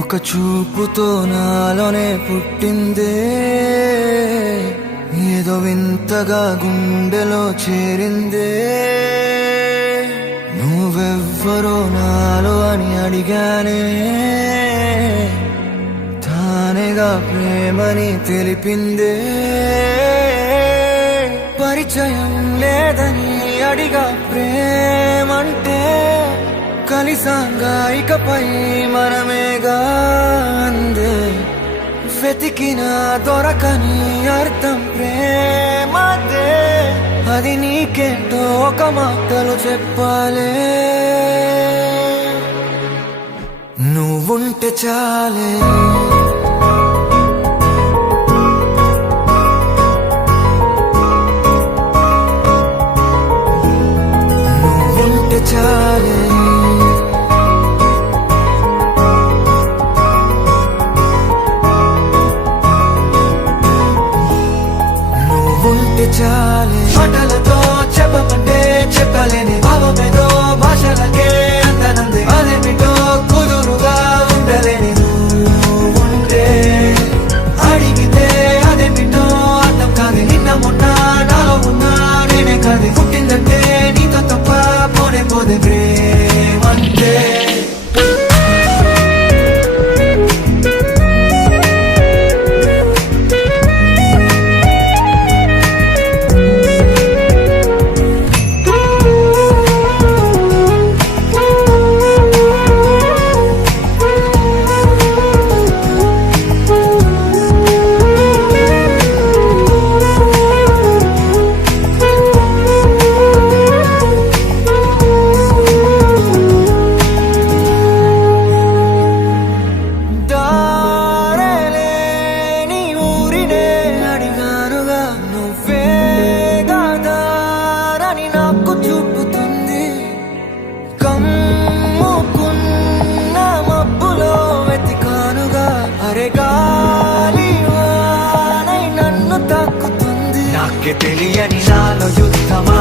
ఒక చూపుతో నాలోనే పుట్టిందే, ఏదో వింతగా గుండెలో చేరిందే. నువ్వెవ్వరో నాలో అని అడిగానే, తానేగా ప్రేమని తెలిపిందే. పరిచయం లేదని అడిగా ప్రేమంటే, కలిసాంగా ఇకపై మనమేగా అందే. వెతికిన దొరకని అర్థం ప్రేమదే, అది నీకేంటో ఒక మాటలు చెప్పాలే. నువ్వుంటే చాలే, నువ్వుంటే చాలే, చాలే. మాటలతో చెప్పమంటే చెప్పలేని భావమేదో భాషలకే అందనందే. అదేమిటో కుదురుగా ఉండలేని నువ్వుంటే, అడిగితే అదేమిటో అర్థం కాదు. నిన్న మొన్న నాలో ఉన్నా నేనే కాదు. పుట్టిందంటే నీతో తప్ప పోనే పోదే ప్రేమంటే. నాకే తెలియని నాలో యుద్ధమా,